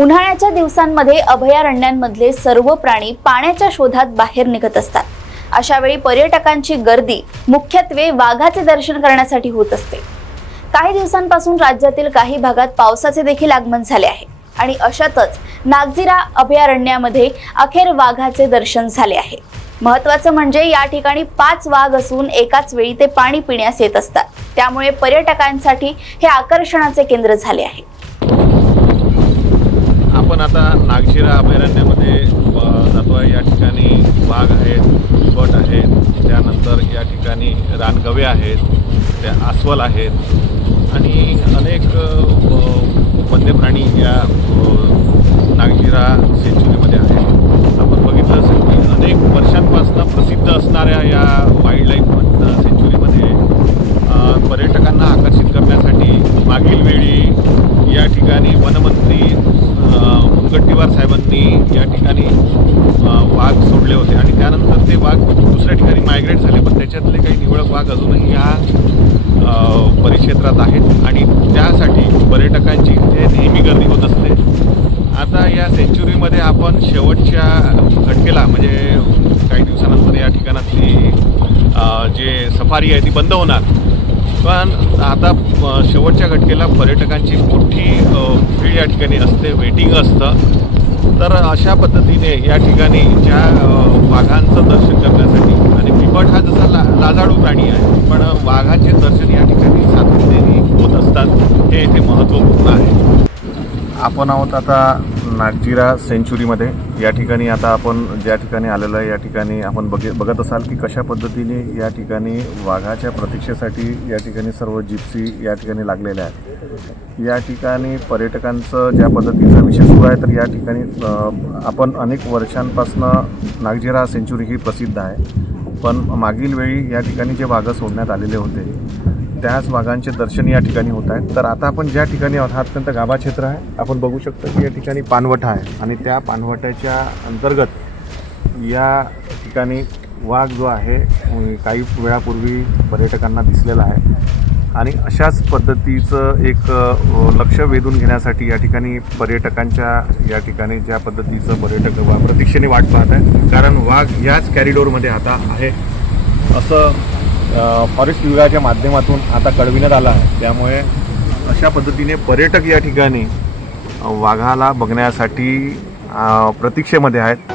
उन्हाळ्याच्या दिवसांमध्ये अभयारण्यांमधले सर्व प्राणी पाण्याच्या शोधात बाहेर निघत असतात। अशा वेळी पर्यटकांची गर्दी मुख्यत्वे वाघाचे दर्शन करण्यासाठी होत असते। काही दिवसांपासून राज्यातील काही भागात पावसाचे देखील आगमन झाले आहे आणि अशातच नागझिरा अभयारण्यामध्ये अखेर वाघाचे दर्शन झाले आहे। महत्त्वाचं म्हणजे या ठिकाणी 5 वाघ असून एकाच वेळी ते पाणी पिण्यास येत असतात, त्यामुळे पर्यटकांसाठी हे आकर्षणाचे केंद्र झाले आहे। आपण आता नागझिरा अभयारण्यामध्ये जातोय। या ठिकाणी वाघ आहेत, बिबट आहेत, त्यानंतर या ठिकाणी रानगवे आहेत, त्या अस्वल आहेत आणि अनेक वन्य प्राणी या नागझिरा सेंच्युरीमध्ये आहेत। आपण बघितलं असेल की अनेक वर्षांपासून प्रसिद्ध असणाऱ्या या वाईल्ड लाईफ सेंच्युरीमध्ये पर्यटकांना आकर्षित करण्यासाठी मागील वेळी या ठिकाणी वनमंत्री मुनगंटीवार साहेबांनी या ठिकाणी वाघ सोडले होते आणि त्यानंतर ते वाघ दुसऱ्या ठिकाणी मायग्रेट झाले, पण त्याच्यातले काही निवडक वाघ अजूनही या परिक्षेत्रात आहेत आणि त्यासाठी पर्यटकांची इथे नेहमी गर्दी होत असते। आता या सेंच्युरीमध्ये आपण शेवटच्या घटकेला म्हणजे काही दिवसानंतर या ठिकाणातली जे सफारी आहे ती बंद होणार, पण आता शेवटच्या घटकेला पर्यटकांची मोठी भीड या ठिकाणी असते, वेटिंग असतं। तर अशा पद्धतीने या ठिकाणी ज्या वाघांचं दर्शन करण्यासाठी, आणि बिबट हा जसा लाजाळू प्राणी आहे, पण वाघांचे दर्शन या ठिकाणी सातत्याने होत असतात, हे इथे महत्त्वपूर्ण आहे। आपण आहोत आता नागझिरा सेंच्युरीमध्ये। या ठिकाणी आता आपण ज्या ठिकाणी आलेलो आहे या ठिकाणी आपण बघत असाल की कशा पद्धतीने या ठिकाणी वाघाच्या प्रतीक्षेसाठी या ठिकाणी सर्व जिप्सी या ठिकाणी लागलेल्या आहेत। या ठिकाणी पर्यटकांचं ज्या पद्धतीचा विषय सुरू आहे, तर या ठिकाणी आपण अनेक वर्षांपासून नागझिरा सेंच्युरी ही प्रसिद्ध आहे, पण मागील वेळी या ठिकाणी जे वाघ सोडण्यात आलेले होते त्याच वाघांचे दर्शन या ठिकाणी होत आहेत। तर आता आपण ज्या ठिकाणी आहोत हा अत्यंत गाभा क्षेत्र आहे। आपण बघू शकतो की या ठिकाणी पाणवठा आहे आणि त्या पाणवठ्याच्या अंतर्गत या ठिकाणी वाघ जो आहे काही वेळापूर्वी पर्यटकांना दिसलेला आहे आणि अशाच पद्धतीचं एक लक्ष वेधून घेण्यासाठी या ठिकाणी पर्यटकांच्या या ठिकाणी ज्या पद्धतीचं पर्यटक प्रतीक्षेने वाट पाहत आहे, कारण वाघ याच कॅरिडोरमध्ये आता आहे असं फॉरेस्ट विभागाच्या माध्यमातून आता कळविण्यात आलं आहे। त्यामुळे अशा पद्धतीने पर्यटक या ठिकाणी वाघाला बघण्यासाठी प्रतीक्षेमध्ये आहेत।